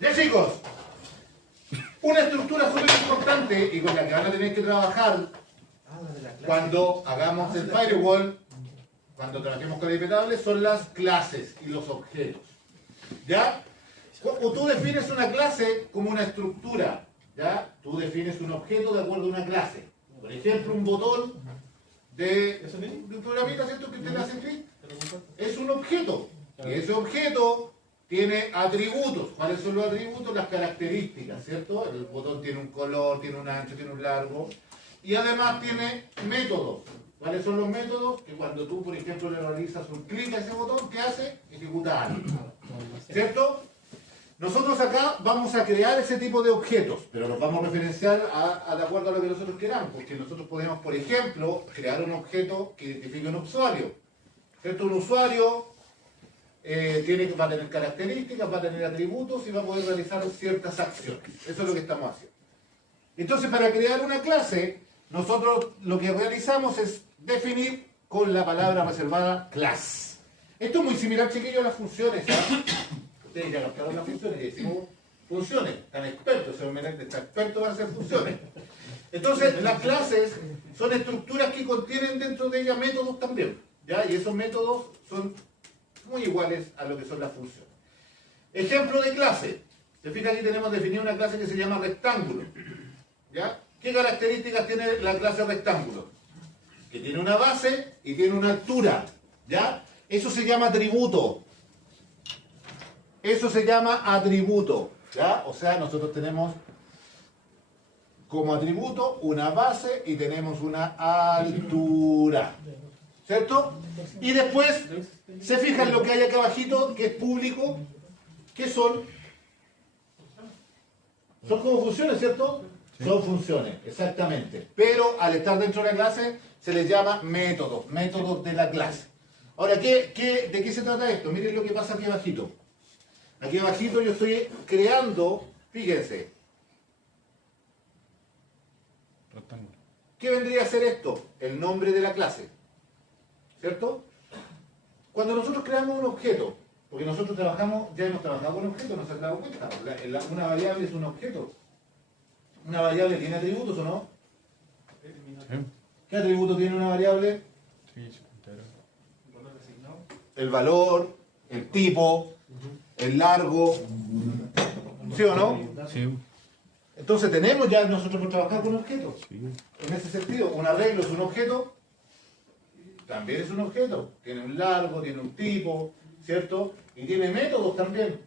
Ya chicos, una estructura súper importante y con la que van a tener que trabajar cuando hagamos el firewall, cuando trabajemos con impetables, son las clases y los objetos. ¿Ya? Tú defines una clase como una estructura, ¿ya? Tú defines un objeto de acuerdo a una clase. Por ejemplo, un botón de un programita, ¿cierto? Que usted le hace clic. Es un objeto. Y ese objeto tiene atributos. ¿Cuáles son los atributos? Las características, ¿cierto? El botón tiene un color, tiene un ancho, tiene un largo. Y además tiene métodos. ¿Cuáles son los métodos? Que cuando tú, por ejemplo, le realizas un clic a ese botón, ¿qué hace? Ejecuta algo. ¿Cierto? Nosotros acá vamos a crear ese tipo de objetos, pero los vamos a referenciar de acuerdo a lo que nosotros queramos, porque nosotros podemos, por ejemplo, crear un objeto que identifique un usuario. ¿Cierto? Un usuario va a tener características, va a tener atributos y va a poder realizar ciertas acciones. Eso es lo que estamos haciendo. Entonces, para crear una clase, nosotros lo que realizamos es definir con la palabra reservada class. Esto es muy similar, chiquillos, a las funciones. ¿Ah? Ustedes ya captaron las funciones y decimos funciones. Están expertos, está experto en hacer funciones. Entonces, las clases son estructuras que contienen dentro de ellas métodos también. ¿Ya? Y esos métodos son muy iguales a lo que son las funciones. Ejemplo de clase. Se fija, aquí tenemos definida una clase que se llama rectángulo. ¿Ya? ¿Qué características tiene la clase rectángulo? Que tiene una base y tiene una altura. ¿Ya? Eso se llama atributo. Eso se llama atributo. ¿Ya? O sea, nosotros tenemos como atributo una base y tenemos una altura. ¿Cierto? Y después se fijan lo que hay acá abajito, que es público, que son como funciones, ¿cierto? Sí. Son funciones, exactamente. Pero al estar dentro de la clase se les llama métodos, métodos de la clase. Ahora, ¿de qué se trata esto? Miren lo que pasa aquí abajito. Aquí abajito yo estoy creando, fíjense. ¿Qué vendría a ser esto? El nombre de la clase. ¿Cierto? Cuando nosotros creamos un objeto, porque nosotros trabajamos, ya hemos trabajado con objetos, nos hemos dado cuenta. Una variable es un objeto. ¿Una variable tiene atributos o no? Sí. ¿Qué atributo tiene una variable? El valor, el tipo, el largo. ¿Sí o no? Sí. Entonces tenemos ya nosotros por trabajar con objetos. Sí. En ese sentido, un arreglo es un objeto. También es un objeto, tiene un largo, tiene un tipo, ¿cierto? Y tiene métodos también.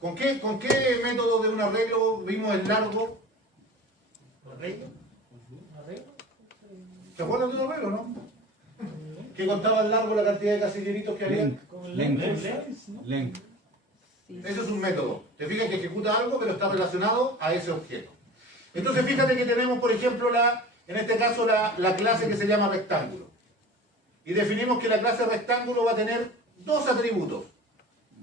¿Con qué método de un arreglo vimos el largo? ¿Arreglo? ¿Se acuerdan de un arreglo, no? ¿Qué contaba el largo la cantidad de casilleritos que había? Length. Eso es un método. Te fijas que ejecuta algo, pero está relacionado a ese objeto. Entonces fíjate que tenemos, por ejemplo, en este caso la clase que se llama rectángulo. Y definimos que la clase rectángulo va a tener dos atributos.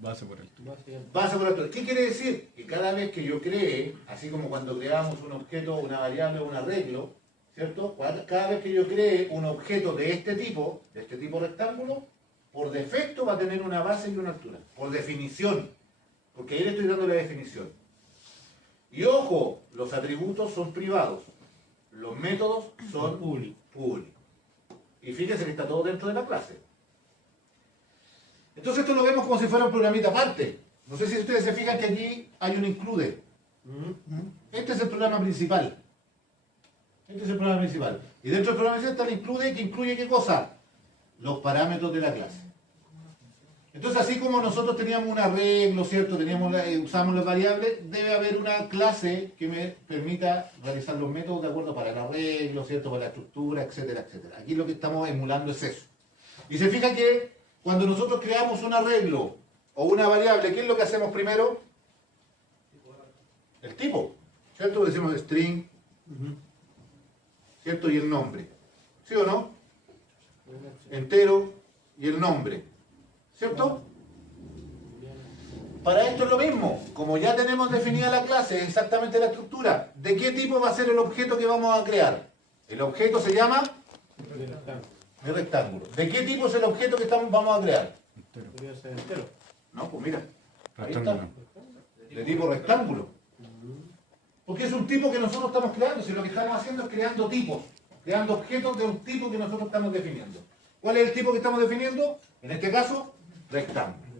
Base por altura. Base por altura. ¿Qué quiere decir? Que cada vez que yo cree, así como cuando creamos un objeto, una variable o un arreglo, ¿cierto? Cada vez que yo cree un objeto de este tipo rectángulo, por defecto va a tener una base y una altura. Por definición. Porque ahí le estoy dando la definición. Y ojo, los atributos son privados. Los métodos son públicos. Y fíjense que está todo dentro de la clase. Entonces esto lo vemos como si fuera un programita aparte. No sé si ustedes se fijan que aquí hay un include. Este es el programa principal. Y dentro del programa principal está el include, que incluye ¿qué cosa? Los parámetros de la clase. Entonces, así como nosotros teníamos un arreglo, ¿cierto? Usamos las variables, debe haber una clase que me permita realizar los métodos de acuerdo para el arreglo, ¿cierto? Para la estructura, etcétera, etcétera. Aquí lo que estamos emulando es eso. Y se fija que cuando nosotros creamos un arreglo o una variable, ¿qué es lo que hacemos primero? El tipo, ¿cierto? Decimos string, ¿cierto? Y el nombre. ¿Sí o no? Entero y el nombre. ¿Cierto? Para esto es lo mismo. Como ya tenemos definida la clase, exactamente la estructura, ¿de qué tipo va a ser el objeto que vamos a crear? El objeto se llama el rectángulo. ¿De qué tipo es el objeto que vamos a crear? Entero. No, pues mira. Ahí está. De tipo rectángulo. Porque es un tipo que nosotros estamos creando. Si lo que estamos haciendo es creando tipos. Creando objetos de un tipo que nosotros estamos definiendo. ¿Cuál es el tipo que estamos definiendo? En este caso, rectángulo.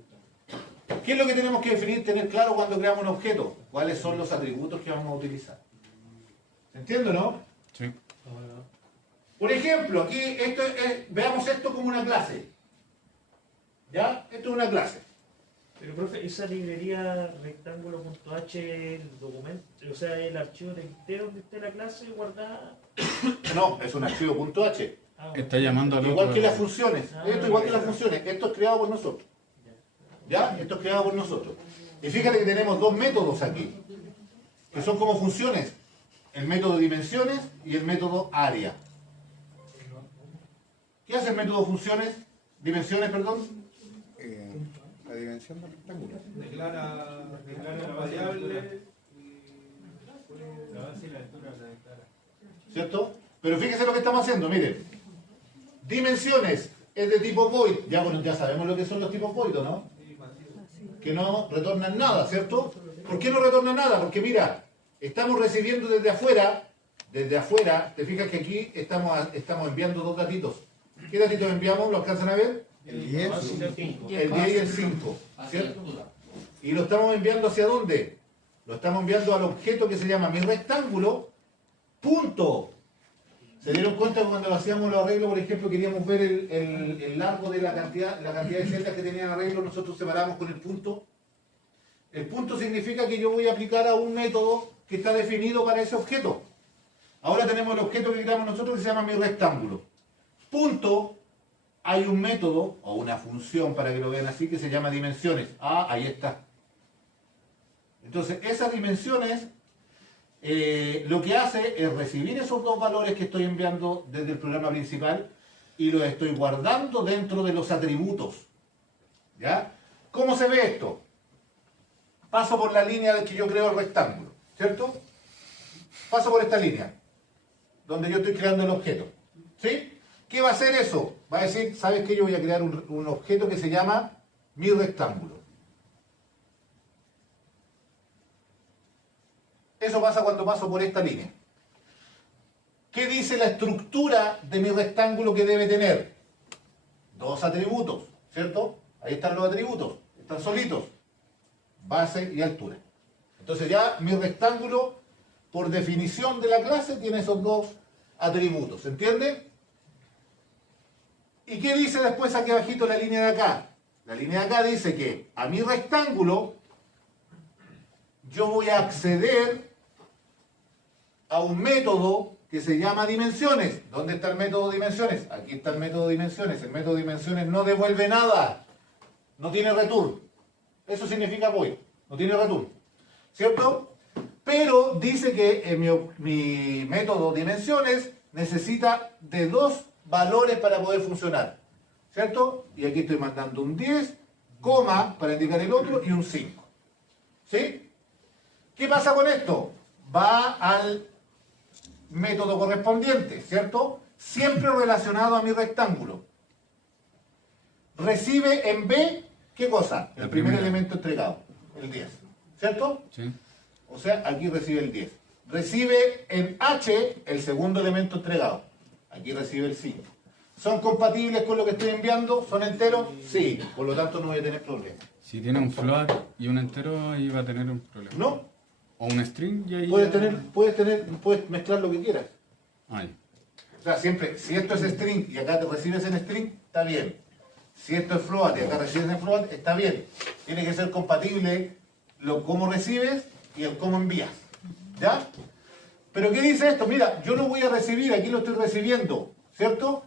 ¿Qué es lo que tenemos que definir, tener claro cuando creamos un objeto? ¿Cuáles son los atributos que vamos a utilizar? ¿Se entiende, no? Sí. Por ejemplo, aquí veamos esto como una clase. ¿Ya? Esto es una clase. Pero, profe, esa librería rectángulo.h, el documento, o sea, el archivo TXT donde esté la clase guardada. No, es un archivo .h. Está llamando al Igual otro. que las funciones. Esto igual que las funciones. Esto es creado por nosotros. ¿Ya? Esto es creado por nosotros. Y fíjate que tenemos dos métodos aquí, que son como funciones. El método dimensiones y el método área. ¿Qué hace el método funciones? Dimensiones, perdón. La dimensión del rectángulo. Declara la variable y la base y la altura la declara. ¿Cierto? Pero fíjese lo que estamos haciendo, miren. Dimensiones es de tipo void. Ya sabemos lo que son los tipos void, ¿no? Que no retornan nada, ¿cierto? ¿Por qué no retornan nada? Porque mira, estamos recibiendo desde afuera, te fijas que aquí estamos enviando dos datitos. ¿Qué datitos enviamos? ¿Lo alcanzan a ver? El 10. El 10 y el 5, ¿cierto? Y lo estamos enviando ¿hacia dónde? Lo estamos enviando al objeto que se llama mi rectángulo, punto. ¿Se dieron cuenta que cuando lo hacíamos los arreglos, por ejemplo, queríamos ver el largo de la cantidad de celdas que tenían arreglo, nosotros separamos con el punto? El punto significa que yo voy a aplicar a un método que está definido para ese objeto. Ahora tenemos el objeto que creamos nosotros que se llama mi rectángulo. Punto. Hay un método o una función, para que lo vean así, que se llama dimensiones. Ah, ahí está. Entonces, esas dimensiones lo que hace es recibir esos dos valores que estoy enviando desde el programa principal y los estoy guardando dentro de los atributos. ¿Ya? ¿Cómo se ve esto? Paso por la línea de que yo creo el rectángulo, ¿cierto? Paso por esta línea, donde yo estoy creando el objeto. ¿Sí? ¿Qué va a hacer eso? Va a decir, ¿sabes qué? Yo voy a crear un objeto que se llama mi rectángulo. Eso pasa cuando paso por esta línea. ¿Qué dice la estructura de mi rectángulo que debe tener? Dos atributos, ¿cierto? Ahí están los atributos, están solitos. Base y altura. Entonces ya mi rectángulo, por definición de la clase, tiene esos dos atributos, ¿se entiende? ¿Y qué dice después aquí abajito la línea de acá? La línea de acá dice que a mi rectángulo yo voy a acceder a un método que se llama dimensiones. ¿Dónde está el método dimensiones? Aquí está el método dimensiones. El método dimensiones no devuelve nada. No tiene return. Eso significa void. No tiene return. ¿Cierto? Pero dice que mi método dimensiones necesita de dos valores para poder funcionar, ¿cierto? Y aquí estoy mandando un 10, coma, para indicar el otro, y un 5. ¿Sí? ¿Qué pasa con esto? Va al método correspondiente, ¿cierto? Siempre relacionado a mi rectángulo. Recibe en B, ¿qué cosa? El primer elemento entregado, el 10, ¿cierto? Sí. O sea, aquí recibe el 10. Recibe en H el segundo elemento entregado. Aquí recibe el 5. ¿Son compatibles con lo que estoy enviando? ¿Son enteros? Sí. Por lo tanto no voy a tener problema. Si tiene un float y un entero, ahí va a tener un problema. No. O un string y ahí... Puedes mezclar lo que quieras. Ahí. O sea, siempre, si esto es string y acá te recibes en string, está bien. Si esto es float y acá recibes en float, está bien. Tiene que ser compatible cómo recibes y el cómo envías. ¿Ya? Pero ¿qué dice esto? Mira, yo lo voy a recibir, aquí lo estoy recibiendo, ¿cierto?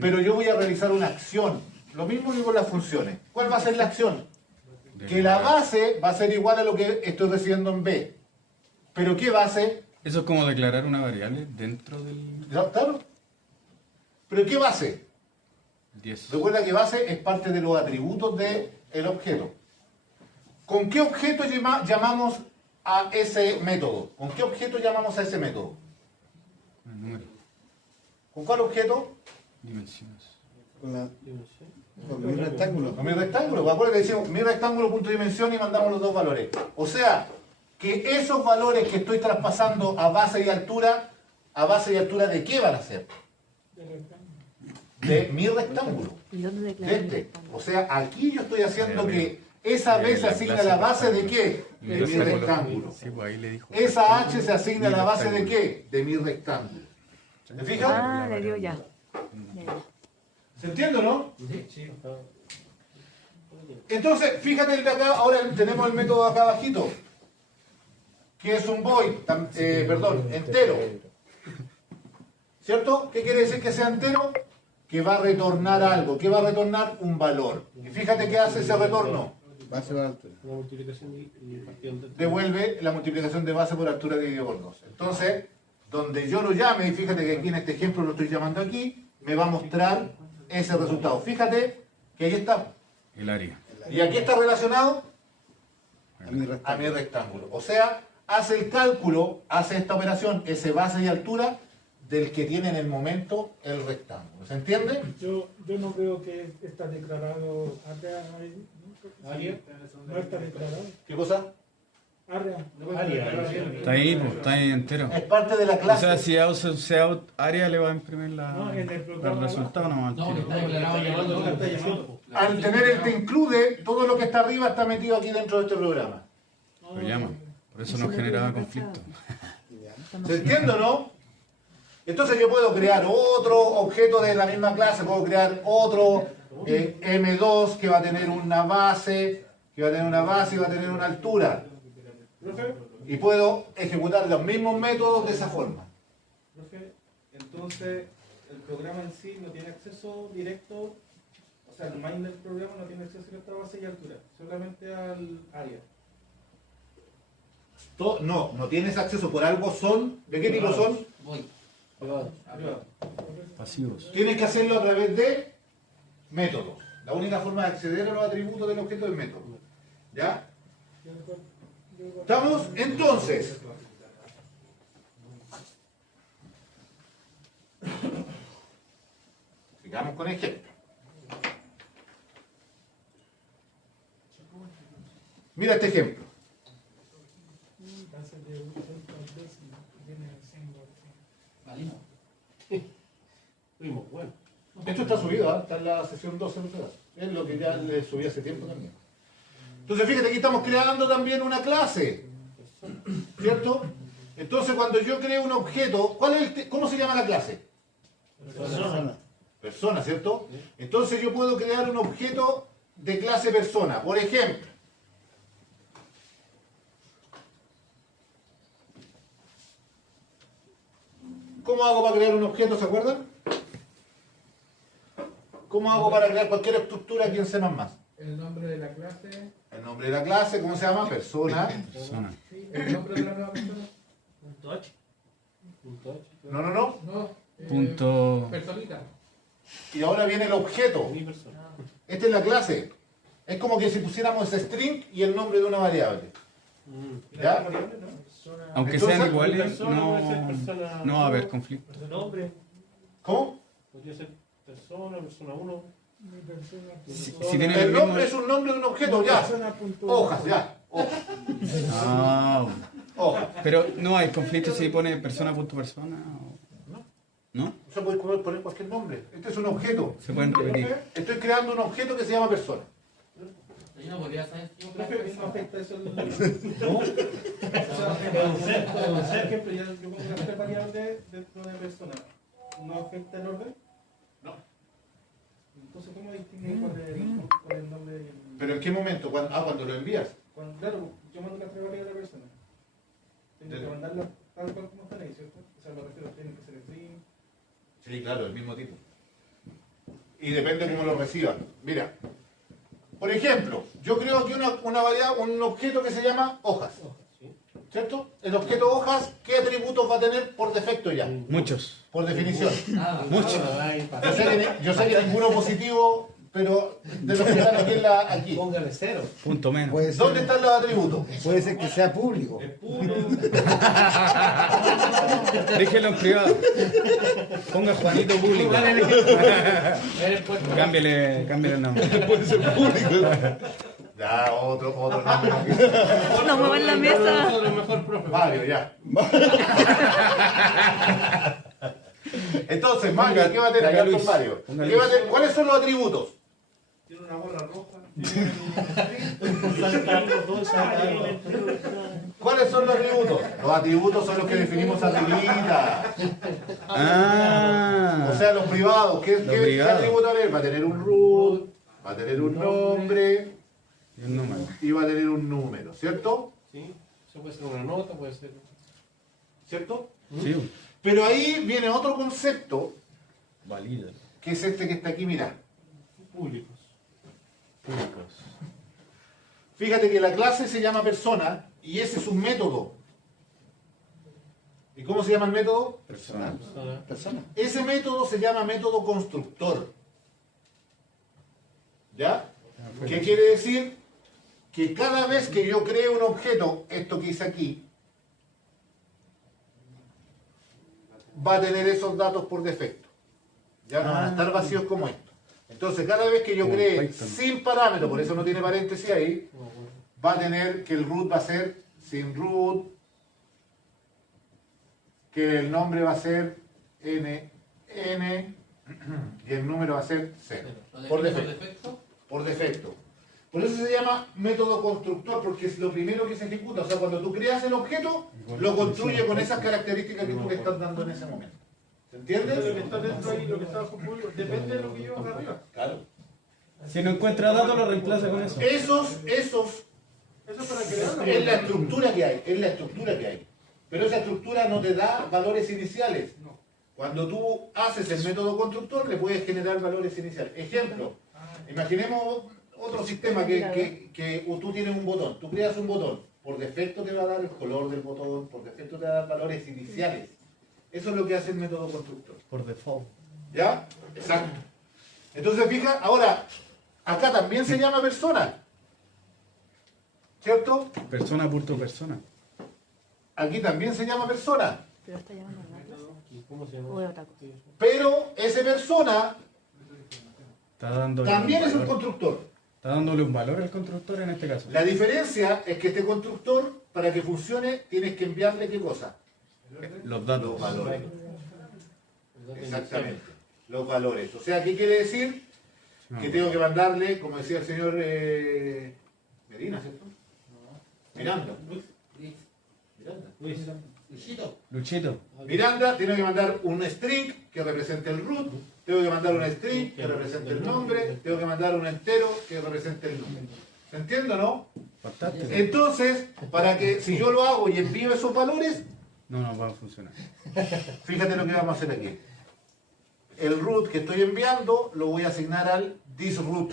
Pero yo voy a realizar una acción. Lo mismo que con las funciones. ¿Cuál va a ser la acción? Que la base va a ser igual a lo que estoy recibiendo en B. ¿Pero qué base? Eso es como declarar una variable dentro del ¿Claro? ¿Pero qué base? 10. Recuerda que base es parte de los atributos del objeto. ¿Con qué objeto llamamos a ese método? ¿Con qué objeto llamamos a ese método? El número. ¿Con cuál objeto? Dimensiones. Con la Con mi rectángulo. Con mi rectángulo, acuérdate, decimos mi rectángulo punto dimensión y mandamos los dos valores. O sea, que esos valores que estoy traspasando a base y altura ¿de qué van a ser? De mi rectángulo. De este. O sea, aquí yo estoy haciendo que esa B se asigna a la base de qué? De mi rectángulo. Sí, pues ahí le dijo. Esa H se asigna a la base de qué? De mi rectángulo. ¿Te fijas? Ah, le dio ya. ¿Se entiende o no? Sí. Entonces, fíjate el de acá, ahora tenemos el método acá abajito, que es un void, entero. ¿Cierto? ¿Qué quiere decir que sea entero? Que va a retornar algo. ¿Qué va a retornar? Un valor. Y fíjate qué hace ese retorno. Base por altura. Una multiplicación y partición de... Devuelve la multiplicación de base por altura dividido por 2. Entonces, donde yo lo llame, y fíjate que aquí en este ejemplo lo estoy llamando aquí, me va a mostrar ese resultado. Fíjate que ahí está. El área. ¿Y aquí está relacionado? A mi A rectángulo. mi rectángulo. O sea, hace el cálculo, hace esta operación, ese base y altura, del que tiene en el momento el rectángulo. ¿Se entiende? Yo no veo que está declarado área ahí. Área. No está declarado. ¿Qué cosa? Área. Está ahí, pues, está ahí entero. Es parte de la O clase. sea, si out área le va a imprimir No, en el el programa resultado nomás. No, que está declarado ya cuando No, está llamando. Al tener el te incluye, todo lo que está arriba está metido aquí dentro de este programa. Lo llama. Por eso nos generaba conflicto. ¿Se entiende o no? Entonces yo puedo crear otro objeto de la misma clase, puedo crear otro M2 que va a tener una base, y va a tener una altura. Profe, Y puedo ejecutar los mismos métodos de esa forma. profe, entonces el programa en sí no tiene acceso directo, o sea, el main del programa no tiene acceso directo a base y altura, solamente al área. No tienes acceso, por algo son. ¿De qué tipo son? Voy. Privado. Pasivos. Tienes que hacerlo a través de métodos. La única forma de acceder a los atributos del objeto es método. ¿Ya? ¿Estamos? Entonces. Sigamos con ejemplo. Mira este ejemplo. Valimos. Fuimos, bueno. Esto está subido, ¿eh? Está en la sesión 12. Es lo que ya le subí hace tiempo también. Entonces fíjate, aquí estamos creando también una clase. ¿Cierto? Entonces cuando yo creo un objeto, ¿cómo se llama la clase? Persona, ¿cierto? Entonces yo puedo crear un objeto de clase persona. Por ejemplo, ¿cómo hago para crear un objeto? ¿Se acuerdan? ¿Cómo hago para crear cualquier estructura aquí en C++? El nombre de la clase, El nombre de la clase, ¿cómo se llama? Persona. Persona. el nombre de la nueva persona. Punto H. No. No, Punto. personita. Y ahora viene el objeto. Mi persona. Esta es la clase. Es como que si pusiéramos ese string y el nombre de una variable. ¿Ya? Persona. Aunque Entonces, sean iguales, persona puede ser persona no va a haber uno. conflicto. Su nombre. ¿Cómo? Podría ser persona 1. Mi persona. Si tienen el El mismo... nombre es un nombre de un objeto, ya. Persona punto- Hojas, ya. Hojas. Ah, Hojas. pero no hay conflicto si pone persona punto persona. ¿No? Se puede poner cualquier nombre. Este es un objeto. Se pueden repetir. Estoy creando un objeto que se llama persona. Yo no podría saber si Profe, no afecta eso el... ¿No? O sea, por ejemplo, yo pongo las tres variables dentro de persona. ¿No afecta el orden? No. Entonces, ¿cómo distingue cuál es el nombre? ¿Pero en qué momento? Cuando lo envías. Claro, yo mando las tres variables a la persona. Tengo que mandarlas tal cual como están ahí, ¿cierto? O sea, me refiero, tienen que ser string. Sí, claro, el mismo tipo. Y depende cómo lo reciban. Mira, por ejemplo, yo creo aquí una variable, un objeto que se llama hojas. ¿Cierto? El objeto hojas, ¿qué atributos va a tener por defecto ya? Muchos. Por definición. nada. Muchos. Yo sé que ninguno positivo pero de los que están aquí. Póngale 0. Punto menos. Puede ser, ¿Dónde están los atributos? puede ser que sea público. Es puro. Déjelo en privado. Ponga Juanito público. Cámbiale el nombre. Ya, otro nombre. No muevan la mesa. Mario, ya. Entonces, Mario, ¿qué va a tener? Ponga Con Luis. Mario. Ponga ¿Qué va a Luis. tener? ¿Cuáles son los atributos? Tiene una bola roja. ¿Cuáles son los atributos? Los atributos son los que definimos arribita. Ah. O sea, los privados. ¿Qué privados. atributo va a tener? Va a tener un root, va a tener un nombre Y un número. y va a tener un número, ¿cierto? Sí, eso puede ser una nota, puede ser. ¿Cierto? Sí. Pero ahí viene otro concepto, Valida. que es este que está aquí, mira. Públicos. Fíjate que la clase se llama persona y ese es un método. ¿Y cómo se llama el método? Personal. Persona. Ese método se llama método constructor. ¿Ya? ¿Qué quiere decir? Que cada vez que yo creo un objeto, esto que hice aquí, va a tener esos datos por defecto. Ya no van a estar vacíos como esto. Entonces, cada vez que yo Como cree Python. sin parámetro, por eso no tiene paréntesis ahí, va a tener que el root va a ser sin root, que el nombre va a ser n, y el número va a ser 0. Por defecto. Por defecto. Por eso se llama método constructor, porque es lo primero que se ejecuta. O sea, cuando tú creas el objeto, lo construye con esas características que tú le estás dando en ese momento. ¿Se Lo que entiende? está dentro ahí, lo que está abajo público, depende de lo que yo haga arriba. Claro. Si no encuentra datos, lo reemplaza con eso. Esos, Eso es para crearlo. es la estructura que hay, es la estructura que hay. Pero esa estructura no te da valores iniciales. Cuando tú haces el método constructor, le puedes generar valores iniciales. Ejemplo, imaginemos otro sistema que tú tienes un botón, tú creas un botón, por defecto te va a dar el color del botón, por defecto te va a dar valores iniciales. Eso es lo que hace el método constructor. Por default. ¿Ya? Exacto. Entonces, fija, ahora, acá también se llama persona. ¿Cierto? Persona por tu persona. Aquí también se llama persona. Pero está llamando a datos. ¿Cómo se O llama? es otra cosa. Pero ese persona Está dándole también un es un valor. constructor. Está dándole un valor al constructor en este caso. La diferencia es que este constructor, para que funcione, tienes que enviarle ¿qué cosa? Los datos. Los valores. Exactamente. Los valores. O sea, ¿qué quiere decir? Que tengo que mandarle, como decía el señor Medina, ¿cierto? Miranda. Miranda. Luchito. Miranda tiene que mandar un string que represente el root, tengo que mandar un string que represente el nombre, tengo que mandar un entero que represente el número. ¿Se entiende o no? Fantástico. Entonces, para que si yo lo hago y envío esos valores, No va a funcionar. fíjate lo que vamos a hacer aquí. El root que estoy enviando lo voy a asignar al thisRoot.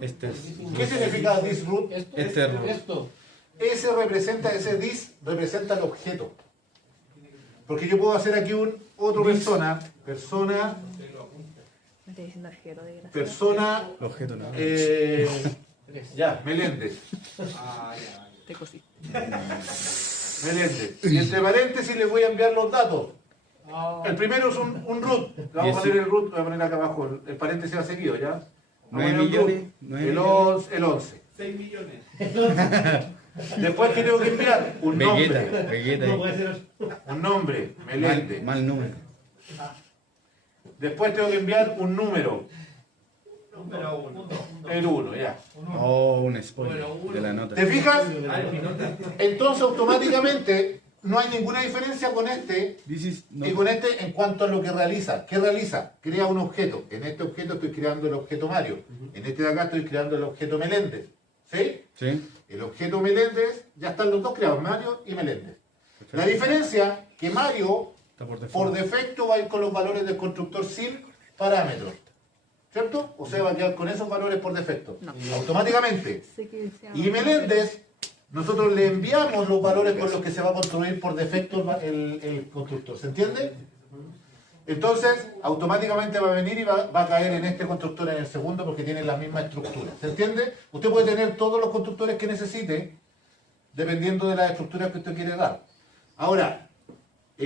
Este es. ¿Qué significa thisRoot? Este root. Esto. Ese this representa el objeto. Porque yo puedo hacer aquí otro persona, Me estoy diciendo arquero de gracia. persona, Objeto no. ya, Meléndez. Te cosí. Meléndez. Y entre paréntesis les voy a enviar los datos. El primero es un root. Le vamos a poner el root, voy a poner acá abajo. El paréntesis va seguido, ¿ya? Vamos a 9 poner un millones. root. 9 El millones. 11. 6 millones. Después, ¿qué tengo que enviar? Un Vegeta. nombre. Vegeta. Un nombre, Meléndez. Mal número. Después tengo que enviar un número. Número 1. El 1, ya. Oh, un spoiler de la nota. ¿Te fijas? Entonces, automáticamente, no hay ninguna diferencia con este This is y con este en cuanto a lo que realiza. ¿Qué realiza? Crea un objeto. En este objeto estoy creando el objeto Mario. En este de acá estoy creando el objeto Meléndez. ¿Sí? Sí. El objeto Meléndez, ya están los dos creados, Mario y Meléndez. Perfecto. La diferencia que Mario, Está por default. por defecto, va a ir con los valores del constructor sin parámetros. ¿Cierto? O sea, va a quedar con esos valores por defecto. No. Automáticamente. Sé que decía- Y Meléndez, nosotros le enviamos los valores con los que se va a construir por defecto el constructor. ¿Se entiende? Entonces, automáticamente va a venir y va a caer en este constructor en el segundo porque tiene la misma estructura. ¿Se entiende? Usted puede tener todos los constructores que necesite dependiendo de las estructuras que usted quiere dar. Ahora, Yo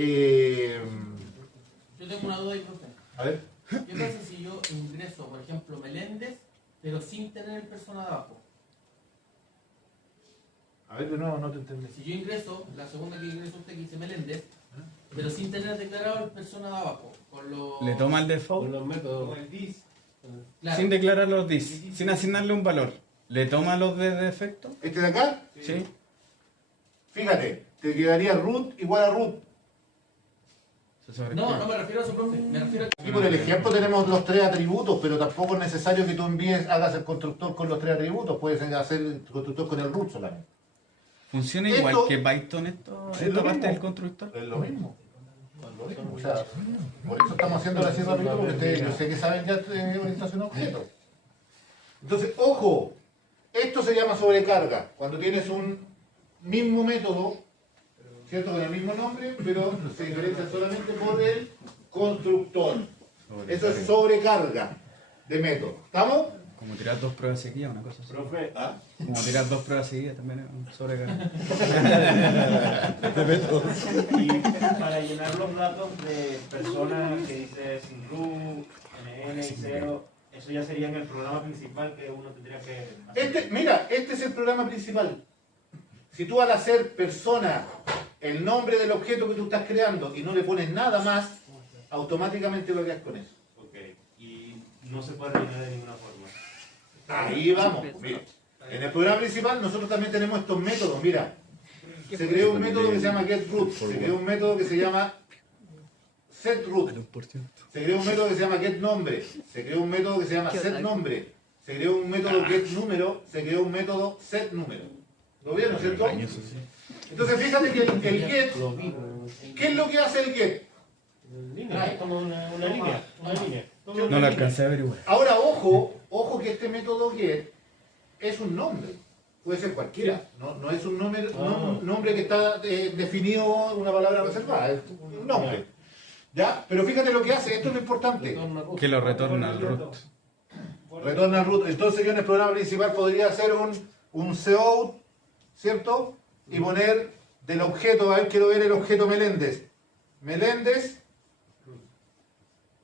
tengo una duda ahí, profe. a ver. ¿Qué pasa si yo ingreso, por ejemplo, Meléndez, pero sin tener el persona de abajo? A ver, de nuevo, no te entendí. Si yo ingreso, la segunda que ingreso usted que dice Meléndez, pero sin tener declarado el persona de abajo, con los... Le toma el default Con los métodos. Como el DIS. Claro. sin declarar los dis, sin asignarle un valor. ¿Le toma los de defecto? ¿Este de acá? Sí. Fíjate, te quedaría root igual a root. No, no me refiero a eso, profe. Me refiero a... Aquí por el ejemplo tenemos los 3 atributos, pero tampoco es necesario que tú hagas el constructor con los 3 atributos. Puedes hacer el constructor con el root solamente. ¿Funciona Esto- igual que Python esto? Es ¿Esta lo parte mismo. del constructor? Es lo mismo. Es lo mismo. O sea, por eso estamos haciendo así rápido, porque ustedes, yo sé que saben ya de orientación a objetos. Entonces, ojo, esto se llama sobrecarga. Cuando tienes un mismo método, ¿cierto? Con el mismo nombre, pero se diferencia solamente por el constructor. Eso es sobrecarga de método. ¿Estamos? Como tirar 2 pruebas seguidas, una cosa así. Profe, Como tirar 2 pruebas seguidas también es un sobrecarga. y para llenar los datos de personas que dice sin root, NN y 0, eso ya sería en el programa principal que uno tendría que hacer. Mira, este es el programa principal. Si tú al hacer persona el nombre del objeto que tú estás creando y no le pones nada más, automáticamente lo creas con eso. Ok, y no se puede rellenar de ninguna forma. Ahí vamos. Mira, en el programa principal nosotros también tenemos estos métodos. Mira, se creó un método que se llama getRoot, se creó un método que se llama setRoot, se creó un método que se llama getNombre, se creó un método que se llama setNombre, se creó un método getNúmero, se creó un método setNúmero. ¿Lo vieron, cierto? Entonces fíjate que el get, ¿qué es lo que hace el get? Es como una línea, una línea. No lo alcancé a averiguar. Ahora, ojo que este método get es un nombre. Puede ser cualquiera. No es un nombre que está definido una palabra reservada. Es un nombre. ¿Ya? Pero fíjate lo que hace. Esto es lo importante. Que lo retorna al root. Retorna al root. Entonces yo en el programa principal podría hacer un cout, ¿cierto? Y poner del objeto, a ver, quiero ver el objeto Meléndez. Meléndez,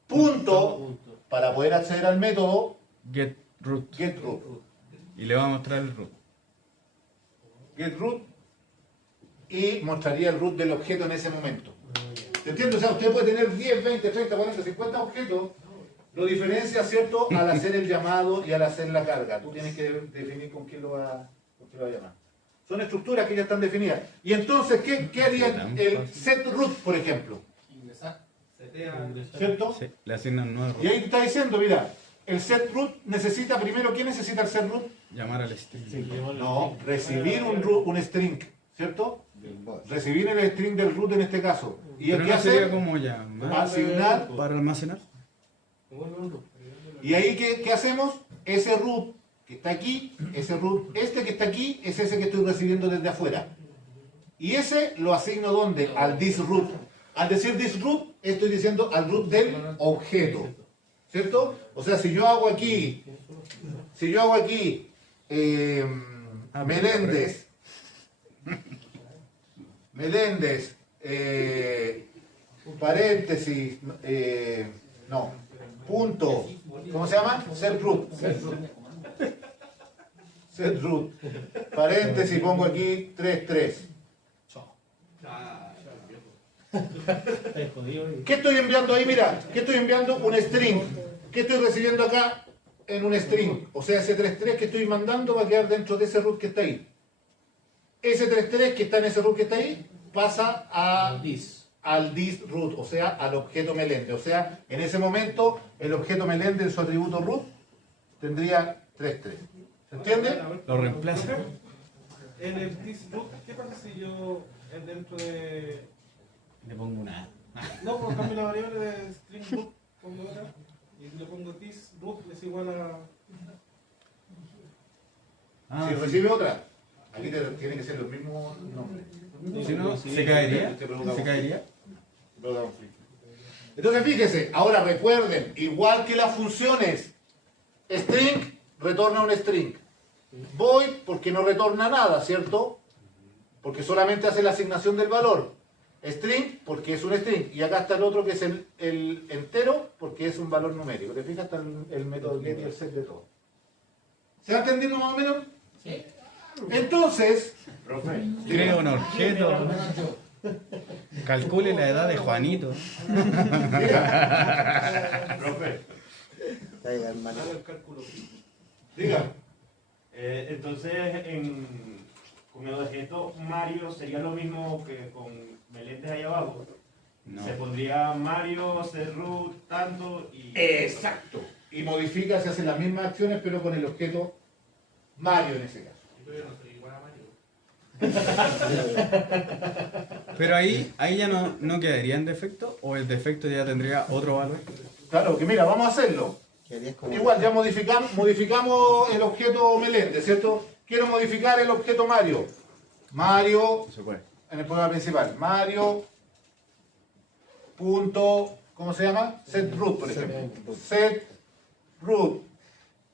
punto, para poder acceder al método Get root. getRoot. Y le va a mostrar el root. GetRoot y mostraría el root del objeto en ese momento. ¿Te entiendes? O sea, usted puede tener 10, 20, 30, 40, 50 objetos. Lo diferencia, ¿cierto?, al hacer el llamado y al hacer la carga. Tú tienes que definir con quién lo va a llamar. Son estructuras que ya están definidas. Y entonces, ¿qué haría el setRoot, por ejemplo? Ingresar. ¿Cierto? Sí, le asignan nuevo Y ahí te está diciendo, mira, el setRoot necesita primero, ¿qué necesita el setRoot? llamar al string. No, recibir un string, ¿cierto? Recibir el string del root en este caso. ¿Y Pero el que no sería hacer? como llamar Asignar. para almacenar. ¿Y ahí qué hacemos? Ese root que está aquí, ese root, este que está aquí, es ese que estoy recibiendo desde afuera. Y ese lo asigno ¿dónde? Al thisRoot. Al decir thisRoot, estoy diciendo al root del objeto. ¿Cierto? O sea, si yo hago aquí Meléndez, paréntesis, no, punto, ¿cómo se llama? setRoot. setRoot, paréntesis, pongo aquí 3. ¿Qué estoy enviando ahí? Mira, ¿qué estoy enviando? Un string. ¿Qué estoy recibiendo acá? En un string. O sea, ese 33 que estoy mandando va a quedar dentro de ese root que está ahí. Ese 33 que está en ese root que está ahí pasa al thisRoot, o sea, al objeto Meléndez. O sea, en ese momento, el objeto Meléndez en su atributo root tendría 33. ¿Se entiende? Lo reemplaza. En el thisRoot, ¿qué pasa si yo dentro de... Le pongo una A. No, pues cambio la variable de string root, pongo otra, y le pongo thisRoot es igual a... Ah, Si sí. recibe otra, aquí tienen que ser los mismos nombres. Si no, se caería. Se caería. Provoca conflicto. Entonces fíjese, ahora recuerden, igual que las funciones string, retorna un string. Void, porque no retorna nada, ¿cierto? Porque solamente hace la asignación del valor. String, porque es un string. Y acá está el otro que es el entero, porque es un valor numérico. ¿Te fijas? Está el método get y el set de todo. ¿Se va entendiendo más o menos? Sí. Entonces, Crea un objeto. Calcule la edad de Juanito. profe, Está ahí, hermano. Haga el cálculo. diga. Entonces, con el objeto Mario sería lo mismo que con Meléndez ahí abajo. No. Se pondría Mario, root, tanto y... Exacto. Y modifica, se hacen las mismas acciones, pero con el objeto Mario en ese caso. Pero ahí ya no quedaría en defecto, o el defecto ya tendría otro valor. Claro, que mira, vamos a hacerlo. Quedaría como- Igual, ya modificamos el objeto Meléndez, ¿cierto? Quiero modificar el objeto Mario. Mario, Se puede. en el programa principal, Mario, punto, ¿cómo se llama? Set root, por ejemplo. Set root.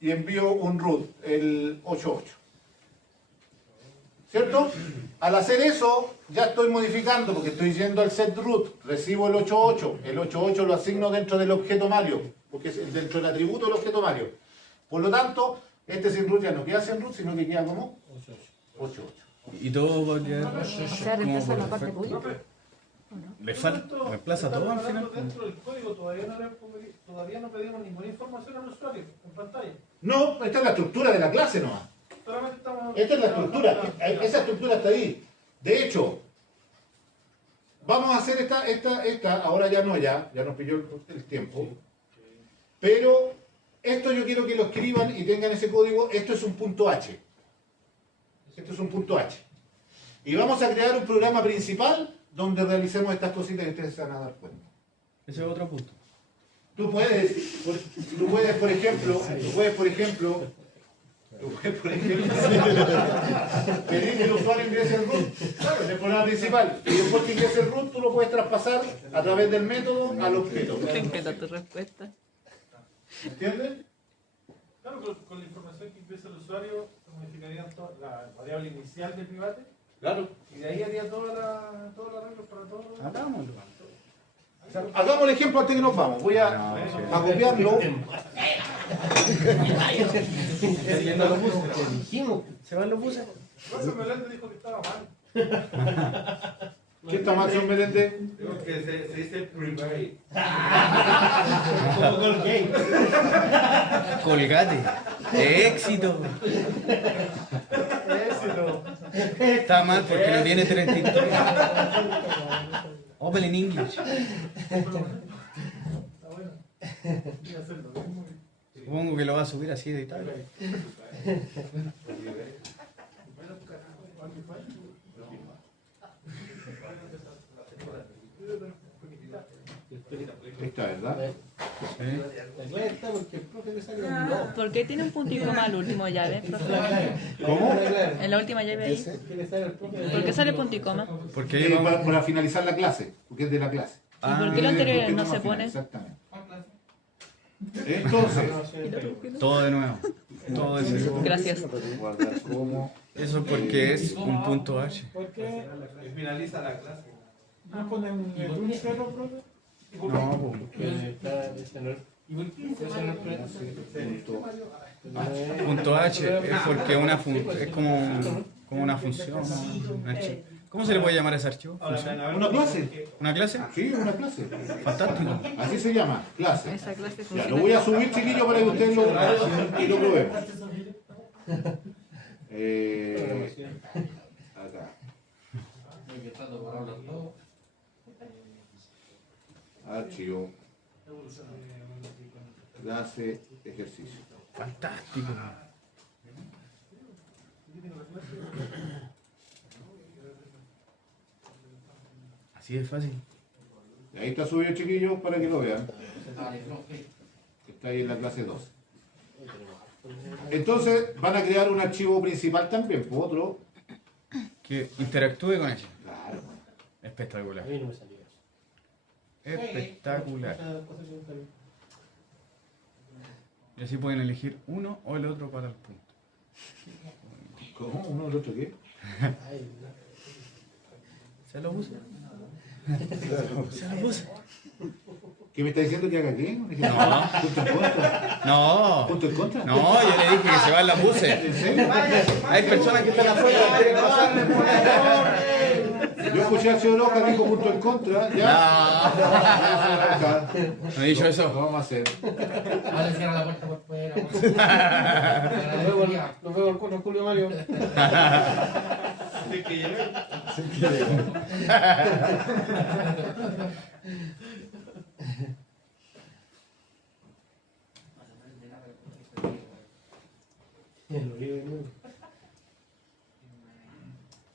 Y envío un root, el 88. ¿Cierto? Al hacer eso, ya estoy modificando, porque estoy yendo al set root, recibo el 88. El 88 lo asigno dentro del objeto Mario, porque es dentro del atributo del objeto Mario. Por lo tanto, este sin root ya no queda sin root, sino que queda como 88. Y todo va a quedar O sea, como reemplaza por la parte defecto. pública. Le falta, reemplaza todo al final. Dentro del código todavía no pedimos ninguna información al usuario en pantalla. No, esta es la estructura de la clase nomás. Solamente estamos... Esta es la estructura, esa estructura está ahí. De hecho, vamos a hacer esta, ahora ya nos pilló el tiempo. Pero esto yo quiero que lo escriban y tengan ese código. Esto es un punto H. Esto es un punto H. Y vamos a crear un programa principal donde realicemos estas cositas y ustedes se van a dar cuenta. Ese es otro punto. Tú puedes, por ejemplo, pedir que el usuario ingrese el root en el programa principal. Y después que ingrese el root, tú lo puedes traspasar a través del método al objeto. Me encanta tu respuesta. ¿Entiendes? Claro, con la información que ingresa el usuario, se modificaría la variable inicial del private, Claro. y de ahí haría todas las reglas para todo. Hagámoslo. Hagamos el ejemplo antes que nos vamos. Voy a copiarlo. ¿Se van los buses? Entonces Meléndez dijo que estaba mal. ¿Qué está mal, señor Meléndez? Digo que se dice private. Colgate. Éxito. Está mal porque no tiene 33. Open in English. Supongo que lo va a subir así editado. Esta, ¿verdad? ¿Por qué tiene un punto y coma al último llave, profe? ¿Cómo? En la última llave ahí. ¿Por qué sale punto y coma? Porque ahí vamos. Para finalizar la clase, porque es de la clase. ¿Y por qué lo anterior Porque no va se a final, pone? Exactamente. Entonces, todo de nuevo. Todo de cero. Gracias. guardar como. Eso es porque es un punto H. ¿Por qué Finaliza la clase. no ponen un cero, profe? No, punto H es porque es como una función. Un archivo. ¿Cómo se le puede llamar a ese archivo? ¿Función? ¿Una clase? ¿Una clase? Sí, una clase. Fantástico. Así se llama, clase. Esa clase Ya, funciona. lo voy a subir, chiquillo, para que ustedes lo y lo probemos. Acá. Archivo. Clase, ejercicio. Fantástico. Así de fácil. Y ahí está subido, chiquillos, para que lo vean. Está ahí en la clase 2. Entonces, van a crear un archivo principal también, pues otro. Que interactúe con ella. Claro. Espectacular. Espectacular. Muchas cosas que nunca vi. Y así pueden elegir uno o el otro para el punto. ¿Cómo? ¿Uno o el otro qué? ¿Se lo puse? ¿Se lo puse? ¿Qué me está diciendo que haga qué? No. ¿Punto en contra? No. ¿Punto en contra? No, yo le dije que se va en la puse. ¿En serio? Hay personas que están afuera. quieren pasar. Yo escuché al señor Oca, dijo punto en contra. ¿Ya? No he dicho eso. Lo vamos a hacer. Vale, cierra la puerta por fuera. Nos vemos con Julio Mario. Sí, que lleve.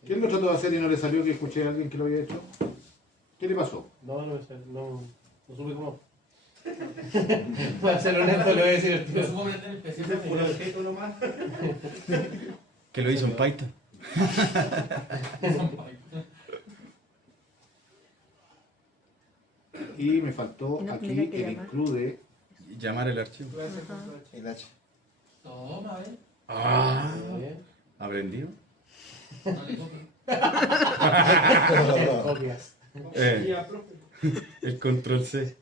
¿Quién lo trató de hacer y no le salió que escuché a alguien que lo había hecho? ¿Qué le pasó? No supe cómo. Para ser honesto, le voy a decir el Yo tío. supongo que el PC Por objeto nomás. Que lo hizo en Python. Y me faltó No, aquí mira que el llama. include. Llamar el archivo. El H. Toma, ¿ves? Ah, ¿aprendió? No le copio. Copias. El control C.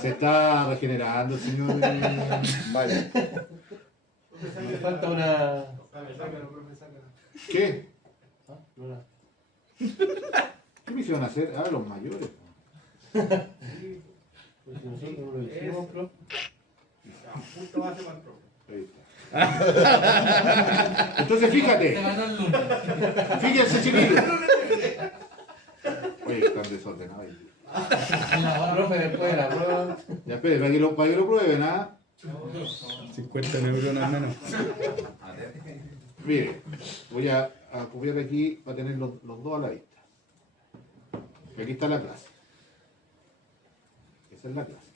Se está regenerando el señor. Vale. Me falta una. ¿Qué? Una. ¿Qué me hicieron hacer? Ah, los mayores. Pues si nosotros no lo hicimos, pero. Punto base para el profe. Ahí está. Entonces Se fíjate, ganó el lunes. fíjense chiquillos. Oye, están desordenados ahí. Profe, después de la prueba. Ya espere, para que lo prueben, ¿ah? 50 neuronas menos. Mire, voy a copiar aquí para tener los dos a la vista. Y aquí está la clase. Esa es la clase.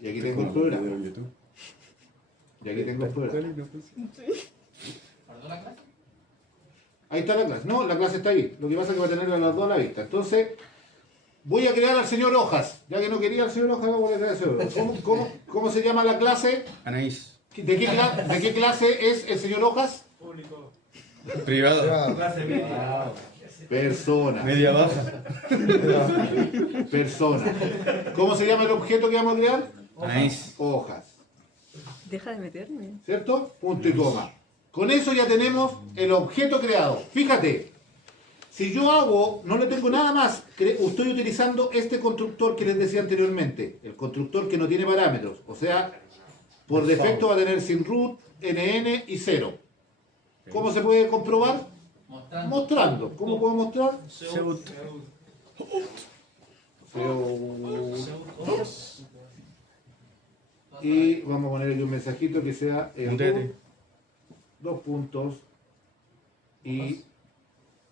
Y aquí tengo el programa. Y aquí tengo el programa. ¿Guardó la clase? Ahí está la clase. No, la clase está ahí. Lo que pasa es que va a tener a las dos a la vista. Entonces, voy a crear al señor Hojas. Ya que no quería al señor Hojas, voy a crear al señor Hojas. ¿Cómo se llama la clase? Anaís. ¿De qué clase es el señor Hojas? Público. Privado. Clase media. Persona. Media baja. Persona. ¿Cómo se llama el objeto que vamos a crear? Anaís. Hojas. Deja de meterme. ¿Cierto? Punto y coma. Con eso ya tenemos el objeto creado. Fíjate, si yo hago, no le tengo nada más, estoy utilizando este constructor que les decía anteriormente, el constructor que no tiene parámetros, o sea, por defecto va a tener sin root, nn y 0. ¿Cómo se puede comprobar? Mostrando. ¿Cómo puedo mostrar? Y vamos a poner aquí un mensajito que sea el root, 2 puntos. ¿Y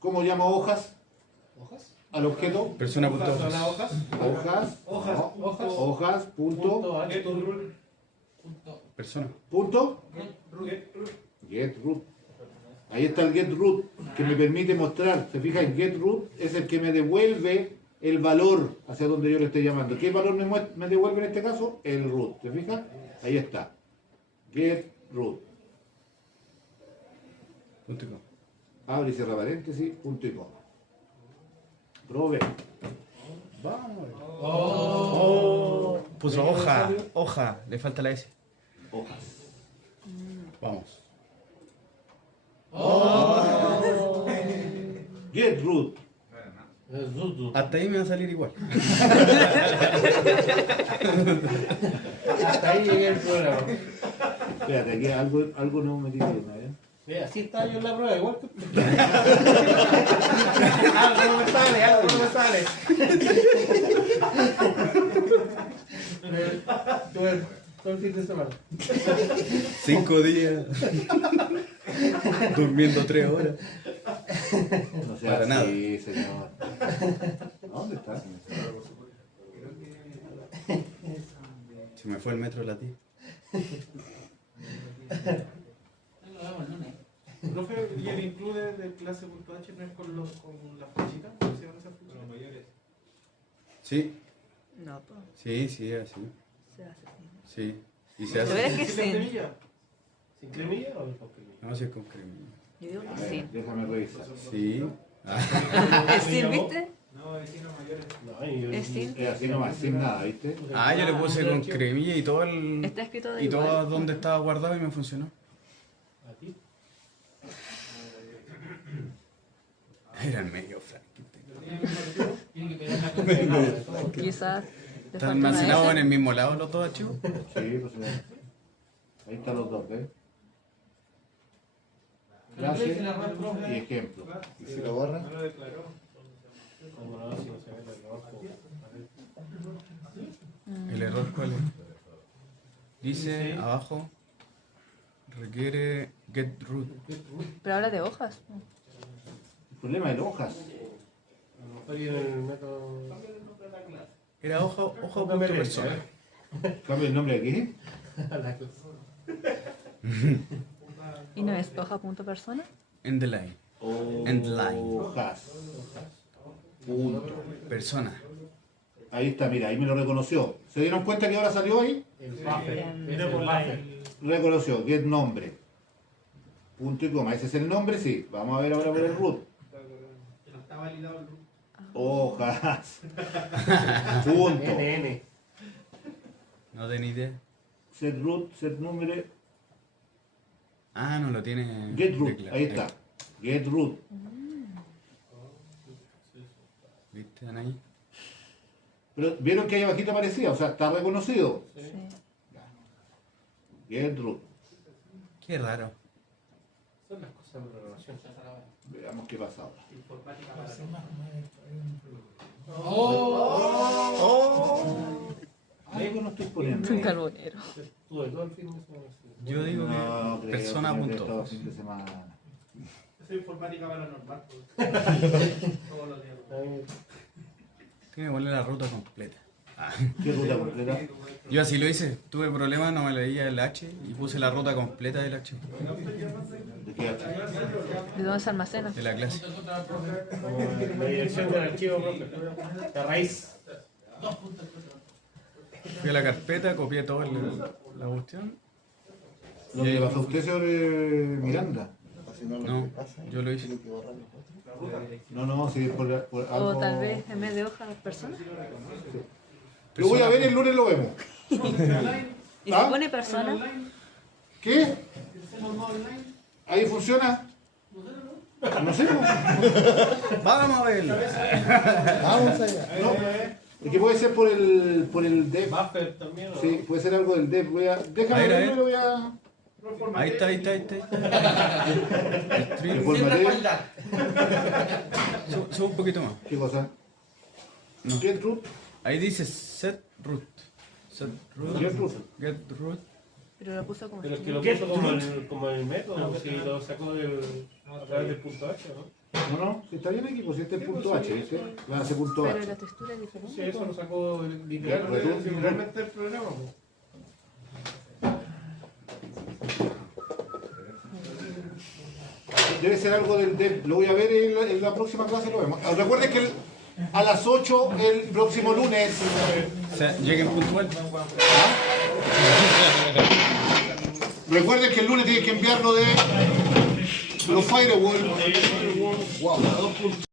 cómo llamo hojas? ¿Hojas? Al objeto. Persona.hojas. Hojas. Hojas. Hojas. no, Hojas. Hojas. Punto. Get root. Persona. Punto. Get root. Get root. Ahí está el get root que me permite mostrar. Se fijan, get root es el que me devuelve el valor hacia donde yo le estoy llamando. ¿Qué valor me devuelve en este caso? El root. ¿Se fijan? Ahí está. Get root. Punto y coma. Abre y cierra paréntesis, punto y coma. Probe. Vamos. Oh. Puso hoja. Hoja. Le falta la S. Hojas. Vamos. Get root. Hasta ahí me va a salir igual. Hasta ahí llegué el programa. Espérate, aquí algo no me tiene una vez. Sí, así estaba yo en la prueba, igual que. Algo no me sale, algo no me sale. Tuve todo el fin de semana. 5 días. Durmiendo 3 horas. No sea Para nada. así, señor. ¿Dónde está? Se me fue el metro de la tía. Lo vemos el lunes. Profe, ¿y el include de clase.h no es con las flechitas? ¿Se llaman esas flechitas? Los mayores. Sí, No, pues. sí, sí, así. Se hace así. Sí. Y se ¿De hace. veras que ¿Sin sí? cremilla? ¿Sin cremilla o con cremilla? No, si es con cremilla. Yo digo A que ver, sí. déjame revisar. Sí. ¿Es sin, viste? No, vecinos mayores. No, y yo- Es sin. Es así nomás, sin nada, ¿viste? Ah, yo le puse con cremilla y todo el. Está escrito de Y igual. todo donde estaba guardado y me funcionó. ¿A ti? Eran medio Frankenstein. Tiene que pegar la computadora. Quizás. le ¿Están falta una almacenados S. en el mismo lado los dos archivos? Sí, pues ahí están los dos, ¿ves? Pero Clase si la red, profe, y ejemplo. ¿Y si lo borra? No lo declaró. Como no, si no se ve el error, pues, a ver. ¿El error cuál es? Dice abajo, requiere get root. Pero habla de hojas. El problema de hojas. A lo mejor yo en el método. Era hoja.persona. ¿Cambia el nombre aquí? La clase. ¿Y no es hoja.persona? End the line. Endline. Hojas. Punto. Persona. Ahí está, mira, ahí me lo reconoció. ¿Se dieron cuenta que ahora salió ahí? El buffer. Bien. Es el buffer. Reconoció, get nombre. Punto y coma. Ese es el nombre, sí. Vamos a ver ahora por el root. Que no está validado el root. Hojas. Punto. NN. No tengo ni idea. Set root, set nombre. Ah, no lo tiene. Get root. declarado. Ahí está. Get root. ¿Viste, Anaí? Pero vieron que ahí abajito aparecía, o sea, está reconocido. Sí. Get root. Qué raro. Son las cosas de programación. Veamos qué pasa ahora. Informática para Algo no estoy poniendo. Es un carbonero. Tuve todo el fin de semana. Yo digo No, que creo, persona señor, punto. todo fin de semana. Esa informática paranormal. Pues. Todos los días. Tiene que poner la ruta completa. Ah. ¿Qué ruta completa? Yo así lo hice. Tuve problemas, no me leía el H y puse la ruta completa del H. ¿De qué H? ¿De dónde se almacena? De la clase. Como la dirección del archivo, profe. La raíz. Fui a la carpeta, copié toda la cuestión. ¿Lo que le pasó a usted, señor Miranda? Así no No, lo que pasa. yo lo hice. Tiene que borrar los otros. No, sí, por algo... O tal vez en vez de hojas, persona. Lo voy a ver el lunes, lo vemos. ¿Y ¿Ah? si pone persona? ¿Qué? ¿Ahí funciona? No sé. Vamos a verlo. Vamos allá. No, es que puede ser por el dev. Buffer también. ¿no? Sí, puede ser algo del dev. Déjame A ver, verlo y lo voy a... Ahí está. El stream. Formateo. Sube un poquito más. ¿Qué cosa? No. Get root. Ahí dice set root. Set root. Get root. Get root. Pero lo puso como Pero es que lo string. puso como el método, si lo sacó a través del punto H, ¿no? No, si está bien aquí, pues este es punto H, ¿viste? Va a ser punto Pero H. la textura es diferente. Sí, eso lo sacó literalmente el programa. Pues. Debe ser algo del dev. Lo voy a ver en la próxima clase, lo vemos. Recuerden que a las 8 el próximo lunes... O sea, lleguen puntual. Recuerden que el lunes tienen que enviarlo de los firewall.